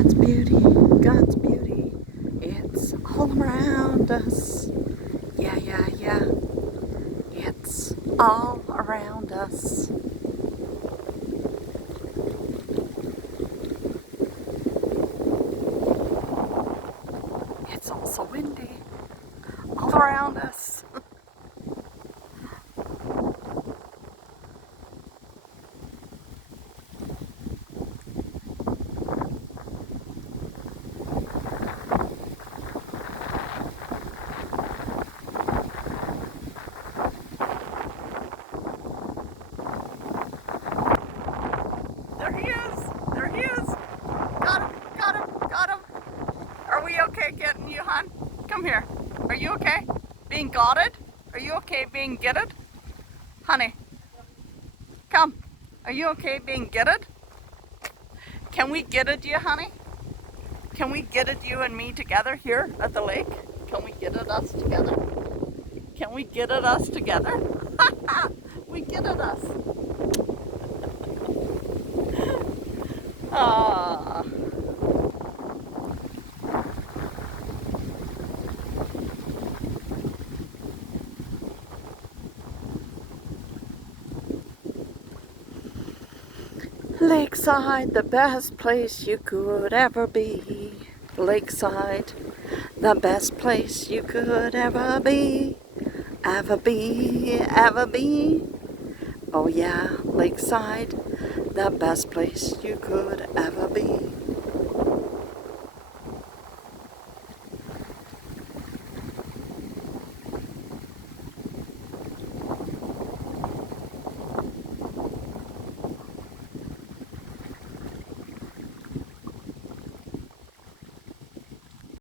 God's beauty, God's beauty, it's all around us. Yeah, yeah, yeah, it's all around us. It's also windy, all around us. There he is! There he is! Got him! Got him! Got him! Are we okay getting you, hon? Come here. Are you okay? Being gotted? Are you okay being getted? Honey, come. Are you okay being getted? Can we get it you, honey? Can we get it you and me together here at the lake? Can we get it us together? Can we get it us together? We get it us. Ah. Lakeside, the best place you could ever be. Lakeside, the best place you could ever be. Ever be, ever be. Oh yeah, Lakeside, the best place you could ever be.